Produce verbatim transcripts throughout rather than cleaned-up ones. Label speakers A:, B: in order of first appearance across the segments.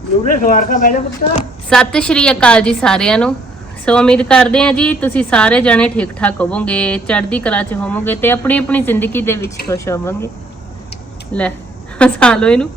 A: ਨੂਰੇ ਸਵਾਰ ਕਾ ਬੈਠੇ ਪੁੱਤ।
B: ਸਤਿ ਸ਼੍ਰੀ ਅਕਾਲ ਜੀ ਸਾਰਿਆਂ ਨੂੰ। ਸੋ ਉਮੀਦ ਕਰਦੇ ਹਾਂ ਜੀ ਤੁਸੀਂ ਸਾਰੇ ਜਣੇ ਠੀਕ ਠਾਕ ਹੋਵੋਗੇ, ਚੜ੍ਹਦੀ ਕਲਾ ਚ ਹੋਵੋਗੇ ਤੇ ਆਪਣੀ ਆਪਣੀ ਜ਼ਿੰਦਗੀ ਦੇ ਵਿੱਚ ਖੁਸ਼ ਹੋਵੋਗੇ। ਲੈ ਹਸਾ ਲੋ ਇਹਨੂੰ।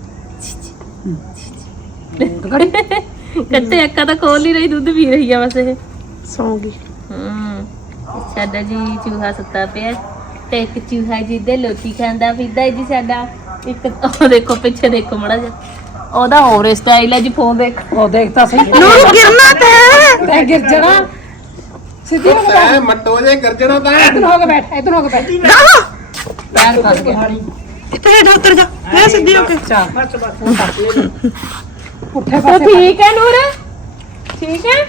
B: ਕੱਤੇ ਅੱਖਾਂ ਤਾਂ ਖੋਲ ਹੀ ਰਹੀ, ਦੁੱਧ ਪੀ ਰਹੀ ਆ ਬਸ ਇਹ
C: ਸੌਂਗੀ।
B: ਹਮ ਸਾਡਾ ਜੀ ਚੂਹਾ ਸੁੱਤਾ ਪਿਆ ਤੇ ਇੱਕ ਚੂਹਾ ਜੀ ਦੇ ਲੋਟੀ ਖਾਂਦਾ ਪੀਂਦਾ ਜੀ ਸਾਡਾ। ਇੱਕ ਉਹ ਦੇਖੋ ਪਿੱਛੇ ਦੇਖੋ ਮੜਾ ਜਾ, ਉਹਦਾ ਹੋਰ ਸਟਾਈਲ ਹੈ ਜੀ। ਫੋਨ ਦੇਖ,
A: ਉਹ ਦੇਖਤਾ ਸਹੀ
C: ਨੂਰੂ ਗਿਰਨਾ ਤੇ
A: ਤੈ ਗਿਰ ਜਾਣਾ। ਸਿੱਧੀ ਹੋ ਕੇ
D: ਐ ਮੱਟੋ ਜੇ ਗਰਜਣਾ ਤਾਂ
A: ਇਧਰ ਹੋ ਕੇ ਬੈਠ, ਇਧਰ ਹੋ ਕੇ ਬੈਠ। ਪੈਰ ਫਸ ਗਿਆ।
C: ਇੱਥੇ ਹੇਠ ਉਤਰ ਜਾ, ਮੈਂ ਸਿੱਧੀ ਹੋ ਕੇ।
A: ਚਾ ਬਸ ਬਸ ਹੁਣ ਤੱਕ ਲੈ ਪੁੱਠੇ
B: ਉਹ
A: ਪਾਸੇ।
B: ਠੀਕ ਹੈ ਨੂਰ, ਠੀਕ ਹੈ।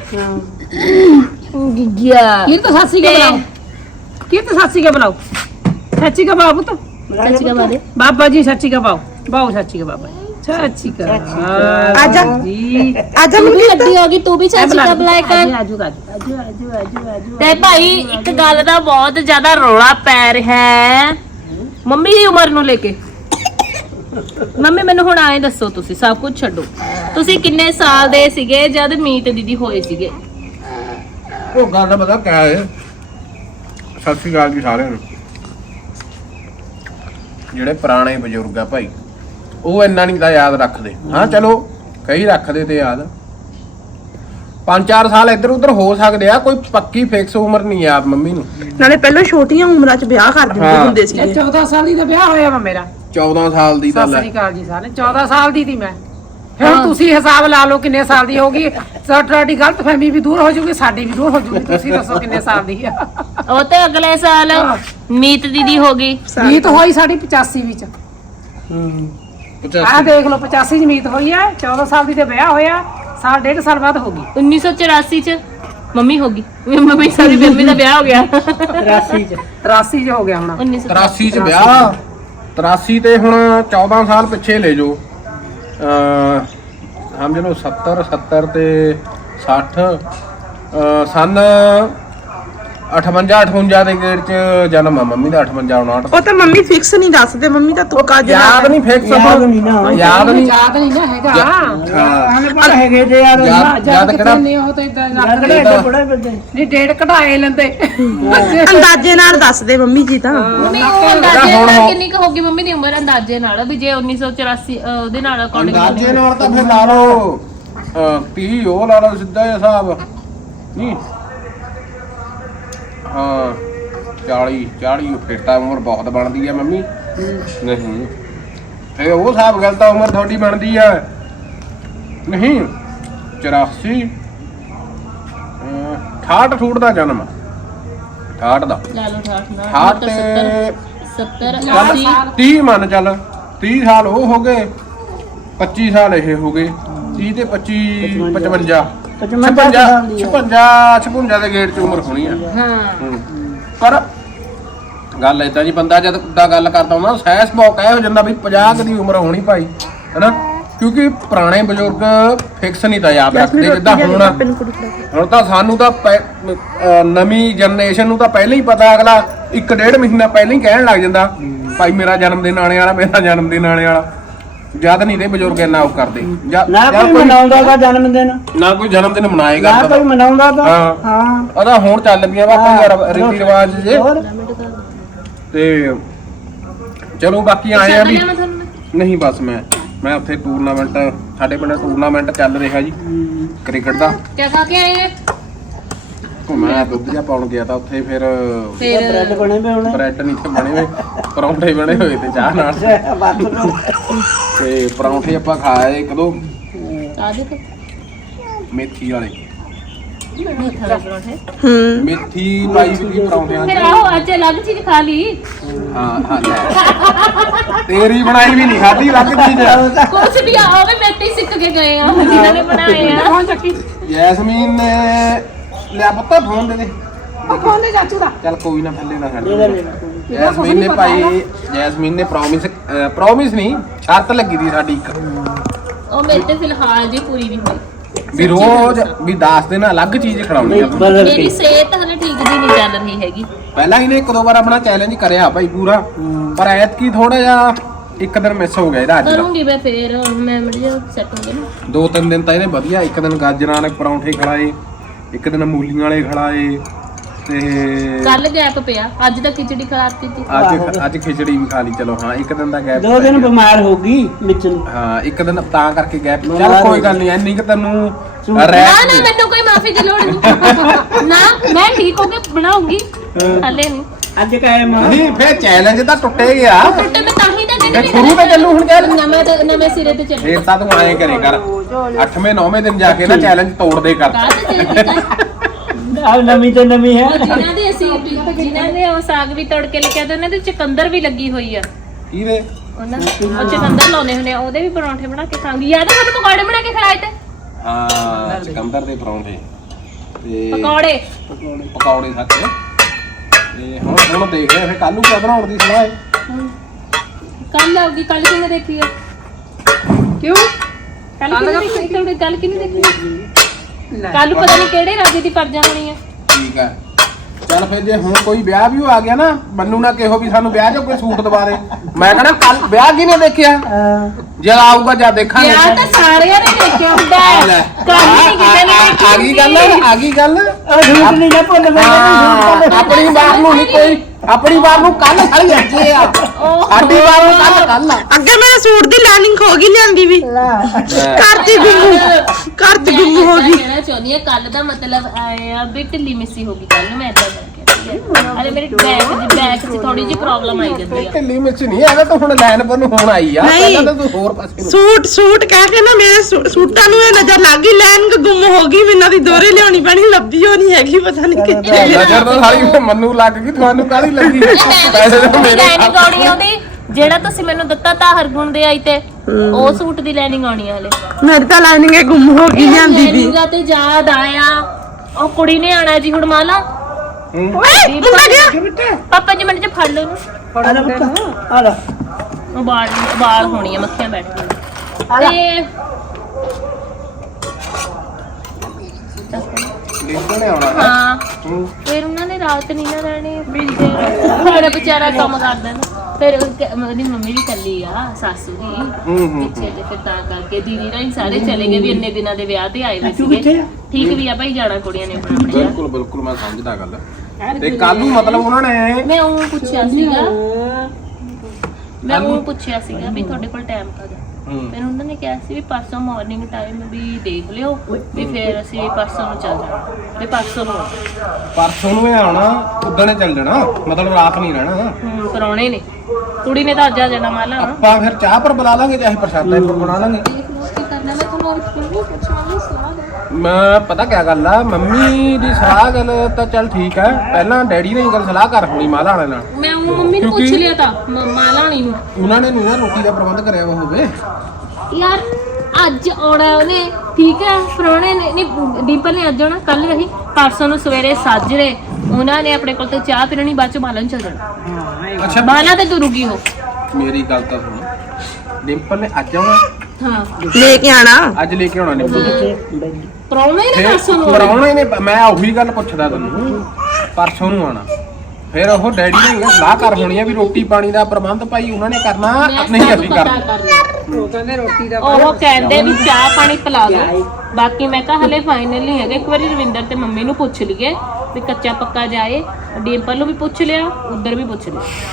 B: ਗਿੱਗਿਆ
A: ਕੀ ਤਾਂ ਸਾਸੀ ਕੇ ਬੁਲਾਓ, ਕੀ ਤਾਂ ਸਾਸੀ ਕੇ ਬੁਲਾਓ। ਸੱਚੀ ਕਾ ਬਾਬੂ ਤਾਂ
B: ਸੱਚ ਕਾ ਮਾਰੇ
A: ਬਾਬਾ ਜੀ ਸੱਚੀ ਕਾ ਬਾਬੂ ਬਾਬੂ ਸੱਚੀ ਕਾ ਬਾਬਾ ਸੱਚੀ ਕਾ
C: ਆਜਾ
A: ਜੀ।
C: ਆਜਾ
B: ਤੂੰ ਵੀ
C: ਮੰਮੀ
B: ਵੱਡੀ ਹੋ ਗਈ, ਤੂੰ ਵੀ ਸੱਚ ਕਾ ਬੁਲਾਇਆ ਕਰ।
A: ਆਜੂ ਆਜੂ ਆਜੂ ਆਜੂ ਆਜੂ ਆਜੂ।
B: ਤੇ ਭਾਈ ਇੱਕ ਗੱਲ ਦਾ ਬਹੁਤ ਜ਼ਿਆਦਾ ਰੌਲਾ ਪੈ ਰਿਹਾ ਹੈ ਮੰਮੀ ਦੀ ਉਮਰ ਨੂੰ ਲੈ ਕੇ। ਮੰਮੀ ਮੈਨੂੰ ਹੁਣ ਆਏ ਦੱਸੋ, ਤੁਸੀਂ ਸਭ ਕੁਝ ਛੱਡੋ, ਤੁਸੀਂ ਕਿੰਨੇ ਸਾਲ ਦੇ ਸੀਗੇ ਜਦ ਮੀਤ ਦੀਦੀ ਹੋਏ ਸੀਗੇ?
D: ਉਹ ਗੱਲ ਪਤਾ ਕਿਆ ਹੈ। ਸਤਿ ਸ਼੍ਰੀ ਅਕਾਲ ਜੀ ਸਾਰਿਆਂ ਨੂੰ। ਜਿਹੜੇ ਪੁਰਾਣੇ ਬਜ਼ੁਰਗ ਆ ਭਾਈ, ਉਹ ਇੰਨਾ ਨਹੀਂ ਤਾਂ ਯਾਦ ਰੱਖਦੇ। ਹਾਂ ਚਲੋ ਕਈ ਰੱਖਦੇ ਤੇ ਯਾਦ। ਪੰਜ ਚਾਰ ਸਾਲ ਇੱਧਰ ਉੱਧਰ ਹੋ ਸਕਦੇ ਆ, ਕੋਈ ਪੱਕੀ ਫਿਕਸ ਉਮਰ ਨਹੀਂ ਆ ਮੰਮੀ ਨੂੰ।
C: ਨਾਲੇ ਪਹਿਲਾਂ ਛੋਟੀਆਂ ਉਮਰਾਂ 'ਚ ਵਿਆਹ ਕਰ ਦਿੰਦੇ
D: ਹਾਂ।
C: ਹੁੰਦੇ
A: ਇਹ
C: ਸੀਗੇ।
A: ਚੌਦਾਂ ਸਾਲ ਦੀ ਦਾ ਵਿਆਹ ਹੋਇਆ ਵਾ ਮੇਰਾ।
D: ਚੌਦਾਂ ਸਾਲ ਦੀ ਤਾਂ
A: ਸਤਿ
D: ਲੈ।
A: ਸ੍ਰੀ ਅਕਾਲ ਜੀ ਸਾਰੇ। ਚੌਦਾਂ ਸਾਲ ਦੀ ਸੀ ਮੈਂ। ਫਿਰ ਹੁਣ ਤੁਸੀਂ ਹਿਸਾਬ ਲਾ ਲਓ ਕਿੰਨੇ ਸਾਲ ਦੀ ਹੋਗੀ। ਤੁਹਾਡੀ ਗਲਤਫਹਿਮੀ ਵੀ ਦੂਰ ਹੋ ਜੂਗੀ, ਸਾਡੀ ਵੀ ਦੂਰ ਹੋ ਜੂਗੀ। ਤੁਸੀਂ ਦੱਸੋ ਕਿੰਨੇ ਸਾਲ ਦੀ ਆ।
B: ਉਹ ਤੇ ਅਗਲੇ ਸਾਲ ਮੀਤ ਦੀਦੀ ਹੋ ਗਈ।
A: ਮੀਤ ਹੋਈ ਸਾਡੀ ਪਚਾਸੀ ਵਿੱਚ। ਆਹ ਦੇਖ ਲਓ ਪਚਾਸੀ ਚ ਮੀਤ ਹੋਈ ਆ। ਚੌਦਾਂ ਸਾਲ ਦੀ ਤੇ ਵਿਆਹ ਹੋਇਆ, ਸਾਲ ਡੇਢ ਸਾਲ ਬਾਅਦ ਹੋ ਗਈ।
B: ਉੱਨੀ ਸੌ ਚੁਰਾਸੀ ਚ ਮੰਮੀ ਹੋ ਗਈ। ਮੰਮੀ ਸਾਰੀ ਬੇਬੀ ਦਾ ਵਿਆਹ ਹੋ ਗਿਆ।
A: ਤਰਾਸੀ ਚ ਤਰਾਸੀ ਚ ਹੋ ਗਿਆ ਹੁਣ।
B: ਉੱਨੀ ਸੌ
D: ਤਰਾਸੀ ਚ ਵਿਆਹ। ਤਰਾਸੀ ਤੇ ਹੁਣ ਚੌਦਾਂ ਸਾਲ ਪਿੱਛੇ ਲੈ ਜਾਓ। ਅ ਹਮ ਜਿਹਨੂੰ ਸੱਤਰ ਸੱਤਰ ਤੇ ਸੱਠ ਸਨ ਅਠਵੰਜਾ ਅਠਵੰਜਾ ਦੇ ਗੇੜ ਚ ਜਨਮ ਆ ਮੰਮੀ ਦਾ। ਅਠਵੰਜਾ ਉਣਾਹਠ।
C: ਉਹ ਤਾਂ ਮੰਮੀ ਫਿਕਸ ਨਹੀਂ ਦੱਸਦੇ, ਮੰਮੀ ਤਾਂ ਤੁੱਕਾ ਜਿਹਾ
D: ਯਾਦ ਨਹੀਂ ਫਿਕਸ। ਯਾਦ ਨਹੀਂ ਨਾ ਯਾਦ ਨਹੀਂ
A: ਯਾਦ ਨਹੀਂ ਨਾ ਹੈਗਾ।
D: ਹਾਂ
A: ਹਲੇ ਪਰ ਹੈਗੇ ਜੇ ਯਾਰ
D: ਯਾਦ-
A: ਜਦ
D: ਯਾਦ
A: ਕਿਤੇ
D: ਕਿਹੜਾ-
A: ਨਹੀਂ ਉਹ ਤਾਂ ਇਦਾਂ ਨਹੀਂ ਡੇਢ ਕਢਾਏ ਲੈਂਦੇ।
C: ਅੰਦਾਜ਼ੇ ਨਾਲ ਦੱਸਦੇ ਮੰਮੀ ਜੀ ਤਾਂ।
B: ਮੰਮੀ ਉਹ ਅੰਦਾਜ਼ੇ ਨਾਲ ਕਿੰਨੀ ਕੁ ਹੋਗੀ ਮੰਮੀ ਦੀ ਉਮਰ? ਅੰਦਾਜ਼ੇ ਨਾਲ ਵੀ ਜੇ ਉੱਨੀ ਸੌ ਚੁਰਾਸੀ ਉਹਦੇ ਨਾਲ ਅਕੋਰਡਿੰਗ
D: ਅੰਦਾਜ਼ੇ ਨਾਲ ਤਾਂ ਫਿਰ ਲਾ ਲਓ ਤੀਹ ਉਹ ਲਾ ਲਓ ਸਿੱਧਾ ਜਿਹਾ ਹਿਸਾਬ। ਨਹੀਂ ਹਾਂ ਚਾਲੀ ਚਾਲੀ ਫਿਰ ਤਾਂ ਉਮਰ ਬਹੁਤ ਬਣਦੀ ਆ ਮੰਮੀ। ਨਹੀਂ ਇਹ ਉਹ ਹਿਸਾਬ ਗੱਲ ਤਾਂ ਉਮਰ ਤੁਹਾਡੀ ਬਣਦੀ ਆ। ਨਹੀਂ ਚੁਰਾਸੀ ਅਠਾਹਠ ਅਠੂਠ ਦਾ ਜਨਮ ਆ। ਅਠਾਹਠ ਦਾ
B: ਲਾ ਲਓ ਅਠਾਹਠ ਨਾਲ
D: ਅਠਾਹਠ ਤੇ
B: ਸੱਤਰ
D: ਚੱਲ
B: ਅੱਸੀ
D: ਤੀਹ ਮੰਨ ਚੱਲ। ਤੀਹ ਸਾਲ ਉਹ ਹੋ ਗਏ, ਪੱਚੀ ਸਾਲ ਇਹ ਹੋ ਗਏ। ਤੀਹ ਤੇ ਪੱਚੀ ਪਚਵੰਜਾ ਛਪੰਜਾ ਛਪੰਜਾ ਛਪੰਜਾ ਦੇ ਗੇੜ ਚ ਉਮਰ ਹੋਣੀ ਆ।
B: ਹਾਂ।
D: ਹੂੰ। ਪਰ ਗੱਲ ਏਦਾਂ ਜੀ, ਬੰਦਾ ਜਦ ਦਾ ਗੱਲ ਕਰਦਾ ਹੁੰਦਾ ਸਹਿਸ ਬਹੁਤ ਕਹਿ ਹੋ ਜਾਂਦਾ ਵੀ ਪੰਜਾਹ ਕੁ ਦੀ ਉਮਰ ਹੋਣੀ ਭਾਈ, ਹੈਨਾ। ਕਿਉਂਕਿ ਪੁਰਾਣੇ ਬਜ਼ੁਰਗ ਫਿਕਸ ਨਹੀਂ ਤਾਂ ਯਾਦ ਰੱਖਦੇ ਜਿੱਦਾਂ ਹੁਣ। ਹੁਣ ਤਾਂ ਸਾਨੂੰ ਤਾਂ ਨਵੀਂ ਜਨਰੇਸ਼ਨ ਨੂੰ ਤਾਂ ਪਹਿਲਾਂ ਹੀ ਪਤਾ। ਅਗਲਾ ਇੱਕ ਡੇਢ ਮਹੀਨਾ ਪਹਿਲਾਂ ਹੀ ਕਹਿਣ ਲੱਗ ਜਾਂਦਾ ਭਾਈ ਮੇਰਾ ਜਨਮ ਦਿਨ ਆਣੇ ਵਾਲਾ, ਮੇਰਾ ਜਨਮ ਦਿਨ ਆਣੇ ਵਾਲਾ। ਜਦ ਨਹੀਂ ਤੇ ਬਜ਼ੁਰਗ ਇੰਨਾ ਉਹ ਕਰਦੇ।
E: ਨਾ ਕੋਈ ਮਨਾਉਂਦਾ ਦਾ ਜਨਮ ਦਿਨ,
D: ਨਾ ਕੋਈ ਜਨਮ ਦਿਨ ਮਨਾਏਗਾ।
E: ਨਾ ਕੋਈ ਮਨਾਉਂਦਾ ਦਾ।
D: ਹਾਂ
E: ਹਾਂ
D: ਉਹਦਾ ਹੁਣ ਚੱਲ ਪਈਆਂ ਵਾ ਰੀਤੀ ਰਿਵਾਜ ਜੇ।
E: ਹੋਰ
D: ਤੇ ਚਲੋ ਬਾਕੀ ਆਏ ਆ ਵੀ
B: ਲਿਆ ਮੈਂ ਤੁਹਾਨੂੰ।
D: ਨਹੀਂ ਬਸ ਮੈਂ ਮੈਂ ਉੱਥੇ ਟੂਰਨਾਮੈਂਟ, ਸਾਡੇ ਪਿੰਡ ਟੂਰਨਾਮੈਂਟ ਚੱਲ ਰਿਹਾ ਜੀ ਕ੍ਰਿਕਟ ਦਾ।
B: ਕਿਆ ਖਾ ਕੇ ਆਏ ਹੈ?
D: ਮੈਂ ਦੁੱਧ ਜਿਹਾ ਪਾਉਣ ਗਿਆ ਤਾਂ ਉੱਥੇ ਫਿਰ
B: ਫਿਰ
E: ਬ੍ਰੈਡ ਬਣੇ ਪਏ ਹੋਣੇ।
D: ਬ੍ਰੈਡ ਨਹੀਂ ਤੇ ਬਣੇ ਹੋਏ, ਪਰੌਂਠੇ ਬਣੇ ਹੋਏ ਤੇ ਚਾਹ ਨਾਲ। ਤੇ ਪਰੌਂਠੇ ਆਪਾਂ ਖਾਏ ਇੱਕ ਦੋ
B: ਆ ਦੇਖੋ
D: ਮੇਥੀ ਵਾਲੇ।
B: ਮੇਥਾ ਦੇ ਪਰੌਂਠੇ।
C: ਹੂੰ
D: ਮੇਥੀ ਪਾਈ ਵੀ ਪਰੌਂਠਿਆਂ
B: ਫਿਰ
D: ਚ।
B: ਆਓ ਅੱਜ ਅਲੱਗ ਚੀਜ਼ ਖਾ ਲਈ।
D: ਹਾਂ ਹਾਂ ਲੈ। ਤੇਰੀ ਬਣਾਈ ਵੀ ਨਹੀਂ ਖਾਧੀ ਅਲੱਗ ਚੀਜ਼।
B: ਕੁਛ ਵੀ ਆਓ ਵੀ ਮੇਥੀ ਸਿੱਖ ਕੇ ਗਏ ਆ ਜਿਨ੍ਹਾਂ ਨੇ ਬਣਾਏ ਆ।
A: ਕੌਣ ਚੱਕੀ
D: ਜੈਸਮੀਨ ਨੇ ਲਿਆ ਪੁੱਤ ਫੋਨ ਦੇ ਦੇ।
A: ਉਹ ਕੌਣ ਦੇ ਚਾਚੂ ਦਾ?
D: ਚੱਲ ਕੋਈ ਨਾ ਥੱਲੇ ਨਾ
E: ਇਹਦਾ
D: ਛੱਡ।
E: ਲੈਣਾ
D: ਜੈਸਮੀਨ ਨੇ ਭਾਈ ਜੈਸਮੀਨ ਨੇ ਪ੍ਰੋਮਿਸ ਪ੍ਰੋਮਿਸ ਨਹੀਂ ਸ਼ਰਤ ਲੱਗੀ ਦੀ ਸਾਡੀ ਇੱਕ
B: ਉਹ ਮੇਰੇ ਤੇ ਫਿਲਹਾਲ ਜੀ ਪੂਰੀ ਨਹੀਂ ਹੋਈ
D: ਵੀ ਰੋਜ਼ ਵੀ ਦਸ ਦਿਨ ਅਲੱਗ ਚੀਜ਼ ਖਿਲਾਉਣੀ ਆ।
E: ਬਦਲ
B: ਮੇਰੀ
E: ਕੇ
B: ਸਿਹਤ ਹਲੇ ਠੀਕ ਜੀ ਨਹੀਂ ਚੱਲ ਰਹੀ ਹੈਗੀ।
D: ਪਹਿਲਾਂ ਇਹਨੇ ਇੱਕ ਦੋ ਵਾਰ ਆਪਣਾ ਚੈਲੰਜ ਕਰਿਆ ਭਾਈ ਪੂਰਾ, ਪਰ ਐਤਕੀ ਥੋੜਾ ਜਿਹਾ ਇੱਕ ਦਿਨ ਮਿਸ ਹੋ ਗਿਆ ਇਹਦਾ ਅੱਜ ਦਾ
B: ਕਰੂੰਗੀ ਮੈਂ ਫੇਰ ਮੈਂ ਮੜ ਜਾ ਸੈੱਟ ਹੋ ਗਿਆ ਨਾ
D: ਦੋ ਤਿੰਨ ਦਿਨ ਤਾਂ ਇਹਨੇ ਵਧੀਆ ਇੱਕ ਦਿਨ ਗਾਜਰਾਂ ਵਾਲੇ ਪਰੌਂਠੇ ਖਿਲਾਏ ਇੱਕ ਦਿਨ ਮੂਲੀਆਂ ਵਾਲੇ ਖਿਲਾਏ ਤੇ
B: ਕੱਲ ਗੈਪ ਪਿਆ ਅੱਜ ਤਾਂ ਖਿਚੜੀ ਖਰਾਬ ਕੀਤੀ
D: ਅੱਜ ਅੱਜ ਖਿਚੜੀ ਵੀ ਖਾ ਲਈ ਚਲੋ ਹਾਂ ਇੱਕ ਦਿਨ ਦਾ ਗੈਪ
E: ਦੋ ਦਿਨ ਬਿਮਾਰ ਹੋ ਗਈ ਵਿੱਚ ਨੂੰ
D: ਹਾਂ ਇੱਕ ਦਿਨ ਤਾਂ ਕਰਕੇ ਗੈਪ ਚੱਲ ਕੋਈ ਗੱਲ ਨਹੀਂ ਐਨੀ ਕਿ ਤੈਨੂੰ
B: ਨਾ
D: ਰਹਿ
B: ਨਾ ਮੈਨੂੰ ਕੋਈ ਮਾਫੀ ਦੀ ਲੋੜ ਨਹੀਂ ਨਾ ਮੈਂ ਠੀਕ ਹੋ ਕੇ ਬਣਾਉਂਗੀ ਹਲੇ ਨਹੀਂ
E: ਅੱਜ ਕਾਇ ਮਾਂ
D: ਨਹੀਂ ਫੇਰ ਚੈਲੰਜ ਤਾਂ ਟੁੱਟੇ ਗਿਆ
B: ਟੁੱਟੇ ਮੈਂ ਤਾਂ ਹੀ ਤਾਂ
D: ਤੇ
B: ਕਹਿੰਦੀ
D: ਸ਼ੁਰੂ ਤੇ ਚੱਲੂ ਹੁਣ ਚੱਲ
B: ਨਵੇਂ ਤੇ ਨਵੇਂ ਸਿਰੇ ਤੇ ਚੱਲ
D: ਫੇਰ ਤਾਂ ਤੂੰ ਐਂ ਕਰੇ ਕਰ ਅੱਠਵੇਂ ਨੌਵੇਂ ਦਿਨ ਜਾ ਕੇ ਨਾ ਚੈਲੰਜ ਤੋੜ ਦੇ ਕਰ
B: ਕਾਹ ਤੇ ਚੱਲ ਕੀਤਾ
E: ਆ ਨਵੀਂ ਤੇ ਨਵੀਂ ਹੈ
B: ਜਿਨ੍ਹਾਂ ਦੇ ਅਸੀਂ ਜਿਨ੍ਹਾਂ ਦੇ ਉਹ ਸਾਗ ਵੀ ਤੜ ਕੇ ਲਿਖਿਆ ਤੇ ਉਹਨਾਂ ਦੇ ਚਕੰਦਰ ਵੀ ਲੱਗੀ ਹੋਈ ਆ
D: ਕਿਹਦੇ
B: ਉਹਨਾਂ ਉਹ ਚਕੰਦਰ ਲਾਉਣੇ ਹੁੰਦੇ ਆ ਉਹਦੇ ਵੀ ਪਰੌਂਠੇ ਬਣਾ ਕੇ ਖਾਂਗੀ ਯਾਦ ਆ ਮੈਨੂੰ ਪਕੌੜੇ ਬਣਾ ਕੇ ਖਿਲਾਏ ਤੇ
D: ਹਾਂ ਚਕੰਦਰ ਦੇ ਪਰੌਂਠੇ ਤੇ
B: ਪਕੌੜੇ
D: ਪਕੌੜੇ ਸੱਚ ਤੇ ਹੁਣ ਹੁਣ ਦੇਖ ਰਹੇ ਫੇ ਕੱਲ ਨੂੰ ਕਿਆ ਬਣਾਉਣ ਦੀ ਸਲਾਹ ਹੈ
B: ਕੱਲ ਆਉਗੀ ਕੱਲ ਕਿਵੇਂ ਦੇਖੀਏ
A: ਕਿਉਂ
B: ਕੱਲ ਕਿਵੇਂ ਦੇਖੀ ਤੁਹਾਡੇ ਕੱਲ ਕਿਵੇਂ ਦੇਖੀ ਕੱਲ ਪਤਾ ਨਹੀਂ ਕਿਹੜੇ ਰਾਜੇ ਦੀ ਪਰਜਾ ਹੋਣੀ ਆ
D: ਠੀਕ ਹੈ ਚੱਲ ਫਿਰ ਜੇ ਹੁਣ ਕੋਈ ਵਿਆਹ ਵੀ ਆ ਗਿਆ ਨਾ ਮੰਨੂ ਨਾ ਕਿਹੋ ਵੀ ਸਾਨੂੰ ਵਿਆਹ 'ਚ ਕੋਈ ਸੂਟ ਦਵਾ ਦੇ ਮੈਂ ਕਹਣਾ ਕੱਲ ਵਿਆਹ ਕਿਹਨੇ ਦੇਖਿਆ ਜੇ ਆਊਗਾ ਜਾਂ ਦੇਖਾਂਗੇ
B: ਯਾਰ ਤਾਂ ਸਾਰਿਆਂ ਨੇ ਦੇਖਿਆ ਹੁੰਦਾ ਹੈ ਕੱਲ ਨਹੀਂ ਕਿਸੇ ਨੇ ਦੇਖੀ
D: ਆ ਗਈ ਗੱਲ ਆ ਗਈ ਗੱਲ
E: ਉਹ ਝੂਠ ਨਹੀਂ ਨਾ ਭੁੱਲ ਗਏ
D: ਆਪਣੀ ਵਾਰ ਨੂੰ ਨਹੀਂ ਕੋਈ ਆਪਣੀ ਵਾਰ ਨੂੰ ਕੱਲ ਖੜੀ ਅੱਜੇ ਆ ਸਾਡੀ ਵਾਰ ਨੂੰ ਕੱਲ ਕੱਲ
C: ਅੱਗੇ ਮੇਰੇ ਸੂਟ ਦੀ ਲਾਈਨਿੰਗ ਹੋ ਗਈ ਲਿਆਂਦੀ ਵੀ ਘਰ ਚ ਗੁੰਮ ਘਰ ਚ ਗੁੰਮ ਹੋ ਗਈ
B: ਕਹਿਣਾ ਚਾਹੁੰਦੀ ਆ ਕੱਲ ਦਾ ਮਤਲਬ ਆਇਆ ਵੀ ਢਿੱਲੀ ਮਿੱਸੀ ਹੋ ਗਈ ਕੱਲ ਨੂੰ ਮੈਂ ਇਦਾਂ ਕਰਕੇ ਅਰੇ ਮੇਰੇ ਬੈਕ ਦੀ ਬੈਕ 'ਚ ਥੋੜੀ ਜਿਹੀ ਪ੍ਰੋਬਲਮ ਆਈ ਜਾਂਦੀ ਆ
D: ਢਿੱਲੀ ਮਿਰਚ ਨਹੀਂ ਹੈਗਾ ਤਾਂ ਹੁਣ ਲਾਈਨ ਪਰ ਨੂੰ ਹੁਣ ਆਈ ਆ ਪਹਿਲਾਂ ਤਾਂ ਤੂੰ ਹੋਰ ਪਾਸੇ ਨੂੰ
C: ਸੂਟ ਸੂਟ ਕਹਿ ਕੇ ਨਾ ਮੇਰੇ ਸੂ- ਸੂਟਾਂ ਨੂੰ ਇਹ ਨਜ਼ਰ ਲੱਗ ਗਈ ਲਾਈਨਿੰਗ ਗੁੰਮ ਹੋ ਗਈ ਮੈਨੂੰ ਦੀ ਦੋਰੇ ਲਿਆਉਣੀ ਪੈਣੀ ਲੱਭੀ ਹੋ ਨਹੀਂ ਹੈਗੀ ਪਤਾ ਨਹੀਂ ਕਿੱਥੇ
D: ਨਜ਼ਰ ਤਾਂ ਸਾਰੀ ਮੰਨੂ ਲੱਗ ਗਈ ਤੁਹਾਨੂੰ ਕਾਹਦੀ ਲੱਗੀ ਪੈਸੇ ਤਾਂ ਮੇਰੇ
B: ਲਾਈਨਿੰਗ ਆਉਣੀ ਆਉਂਦੀ ਜਿਹੜਾ ਤੁਸੀਂ ਮੈਨੂੰ ਦਿੱਤਾ ਤਾਂ ਹਰਗੁਣ ਦੇ ਆਈ ਤੇ ਉਹ ਸੂਟ ਦੀ ਲਾਈਨਿੰਗ ਆਉਣੀ ਆ ਹਲੇ
C: ਮੇਰੀ ਤਾਂ ਲਾਈਨਿੰਗ ਇਹ ਗੁੰਮ ਹੋ ਗਈ ਲਿਆਂਦੀ ਦੀ
B: ਲਾਈਨਿੰਗ ਤੇ ਯਾਦ ਆਇਆ ਉਹ ਕੁੜੀ ਨੇ ਆਣਾ ਜੀ ਹੁਣ ਮਾਲਾ
C: ਓਏ ਮੁੰਡਾ ਗਿਆ
B: ਪਾਪਾ ਜੀ ਮੈਨੂੰ ਜੇ ਫੜ ਲਓ ਇਹਨੂੰ
E: ਆ ਲੈ ਪੁੱਤ ਆ ਲੈ
B: ਉਹ ਬਾਲ ਬਾਲ ਹੋਣੀ ਆ ਮੱਖੀਆਂ ਬੈਠ ਗਈਆਂ ਤੇ
D: ਲਿਖਣੇ ਆਉਣਾ ਹੈ
B: ਹਾਂ
D: ਹੂੰ।
B: ਫਿਰ ਉਹਨਾਂ ਨੇ ਰਾਤ ਨਹੀਂ ਨਾ ਰਹਿਣੀ ਵੀ ਮੇਰਾ ਵਿਚਾਰਾ ਕੰਮ ਕਰਦਾ ਨਾ ਫਿਰ ਉਹ ਕ- ਉਹਦੀ ਮੰਮੀ ਵੀ ਕੱਲੀ ਆ ਸਾਸੂ ਦੀ
D: ਹੂੰ ਹੂੰ
B: ਪਿੱਛੇ ਤੇ ਫਿਰ ਤਾਂ ਕਰਕੇ ਦੀਦੀ ਨਾਲ ਹੀ ਸਾਰੇ ਚਲੇ ਗਏ ਵੀ ਇੰਨੇ ਦਿਨਾਂ ਦੇ ਵਿਆਹ ਤੇ ਆਏ ਹੋਏ
E: ਤੂੰ ਕਿੱਥੇ
B: ਸੀਗੇ
E: ਆ?
B: ਠੀਕ ਵੀ ਆ ਭਾਈ ਜਾਣਾ ਕੁੜੀਆਂ ਨੇ ਆਪਣਾ ਆਪਣੇ
D: ਬਿਲਕੁਲ ਬਿਲਕੁਲ ਮੈਂ ਸਮਝਦਾ ਗੱਲ ਤੇ ਕੱਲ ਨੂੰ ਮਤਲਬ ਉਹਨਾਂ ਨੇ
B: ਮੈਂ ਉਹ ਪੁੱਛਿਆ ਸੀਗਾ ਮੈਂ ਉਹ ਪੁੱਛਿਆ ਸੀਗਾ ਵੀ ਤੁਹਾਡੇ ਕੋਲ ਟਾਈਮ ਕਦ ਆ
D: ਹੂੰ
B: ਫਿਰ ਉਹਨਾਂ ਨੇ ਕਿਹਾ ਸੀ ਵੀ ਪਰਸੋਂ ਮਾਰਨਿੰਗ ਟਾਈਮ ਵੀ ਦੇਖ ਲਿਓ ਵੀ ਫਿਰ ਅਸੀਂ ਪਰਸੋਂ ਨੂੰ ਚੱਲ ਜਾਣਾ ਵੀ ਪਰਸੋਂ ਨੂੰ
D: ਪਰਸੋਂ ਨੂੰ ਇਹ ਆਉਣਾ ਉਦਣੇ ਚੱਲ ਜਾਣਾ ਮਤਲਬ ਰਾਤ ਨਹੀਂ ਰਹਿਣਾ
B: ਹੂੰ ਕਰਾਉਣੇ ਨੇ ਕੁੜੀ ਨੇ ਤਾਂ ਅੱਜ ਆ ਜਾਣਾ ਮਾਲਾ
D: ਆਪਾਂ ਫਿਰ ਚਾਹ ਪਰ ਬੁਲਾ ਲਾਂਗੇ ਚਾਹੇ ਪ੍ਰਸ਼ਾਦਾ ਪਰ ਬਣਾ ਲਾਂਗੇ
B: ਦੇਖ ਲਓ ਕੀ ਕਰਨਾ ਮੈਂ ਤੁਹਾਨੂੰ ਉਹ ਪੁੱਛੂੰਗੀ ਪੁੱਛਾਂਗੀ ਸਲਾਹ ਦੇ
D: ਮੈਂ ਪਤਾ ਕਿਆ ਗੱਲ ਆ ਮੰਮੀ ਦੀ ਸਲਾਹ ਗੱਲ ਤਾਂ ਚੱਲ ਠੀਕ ਹੈ ਪਹਿਲਾਂ ਡੈਡੀ ਨੇ ਇਹ ਗੱਲ ਸਲਾਹ ਕਰ ਹੋਣੀ ਮਾਲਾ ਵਾਲੇ ਨਾਲ
B: ਮੈਂ ਉਹ ਮੰਮੀ ਨੂੰ ਪੁੱਛ
D: ਕਿਉਂਕਿ-
B: ਲਿਆ ਤਾਂ ਮ- ਮਾਲਾਣੀ ਨੂੰ
D: ਉਹਨਾਂ ਨੇ ਨਹੀਂ ਨਾ ਰੋਟੀ ਦਾ ਪ੍ਰਬੰਧ ਕਰਿਆ ਵਾ ਹੋਵੇ
B: ਯਾਰ ਅੱਜ ਆਉਣਾ ਉਹਨੇ ਠੀਕ ਹੈ ਪ੍ਰਾਹੁਣੇ ਨੇ ਨਹੀਂ ਡੀਪਲ ਨੇ ਅੱਜ ਆਉਣਾ ਕੱਲ ਰਹੀ ਪਰਸੋਂ ਨੂੰ ਸਵੇਰੇ ਸਾਜਰੇ ਉਹਨਾਂ ਨੇ ਆਪਣੇ ਕੋਲ ਤੋਂ ਚਾਹ ਪੀਣੀ ਬਾਅਦ ਚ ਮਾਲਾ ਨੂੰ ਚੱਲ ਜਾਣਾ
D: ਅੱਛਾ
B: ਮਾਲਾ ਤੇ ਤੁਰੂਗੀ ਉਹ
D: ਮੇਰੀ ਗੱਲ ਤਾਂ ਸੁਣ ਡਿੰਪਲ ਨੇ ਅੱਜ ਆਉਣਾ
B: ਹਾਂ
C: ਲੈ ਕੇ ਆਣਾ
D: ਅੱਜ ਲੈ ਕੇ ਆਉਣਾ ਡਿੰਪਲ
B: ਪ੍ਰਾਹੁਣੇ ਨੇ
D: ਫਿਰ
B: ਪਰਸੋਂ ਨੂੰ
D: ਪਰਾਉਣੇ ਨੇ ਮੈਂ ਉਹੀ ਗੱਲ ਪੁੱਛਦਾ ਤੈਨੂੰ ਪਰਸੋਂ ਨੂੰ ਆਉਣਾ ਫਿਰ ਉਹ ਡੈਡੀ ਨੇ ਇਹ ਸਲਾਹ ਕਰ ਹੋਣੀ ਆ ਵੀ ਰੋਟੀ ਪਾਣੀ ਦਾ ਪ੍ਰਬੰਧ ਭਾਈ ਉਹਨਾਂ ਨੇ ਕਰਨਾ ਨਹੀਂ ਅਸੀਂ
B: ਪਤਾ
D: ਕਰਨਾ
B: ਕਰ ਲਿਆ
A: ਉਹ ਕਹਿੰਦੇ ਰੋਟੀ ਦਾ
B: ਉਹ ਕਹਿੰਦੇ ਵੀ ਚਾਹ ਪਾਣੀ ਪਿਲਾ ਦੋ ਬਾਕੀ ਮੈਂ ਕਿਹਾ ਹਲੇ ਫਾਈਨਲ ਨਹੀਂ ਹੈਗਾ ਇੱਕ ਵਾਰੀ ਰਵਿੰਦਰ ਤੇ ਮੰਮੀ ਨੂੰ ਪੁੱਛ ਲਈਏ ਵੀ ਕੱਚਾ ਪੱਕਾ ਜਾਏ ਡਿੰਪਲ ਨੂੰ ਵੀ ਪੁੱਛ ਲਿਆ ਉਧਰ ਵੀ ਪੁੱਛ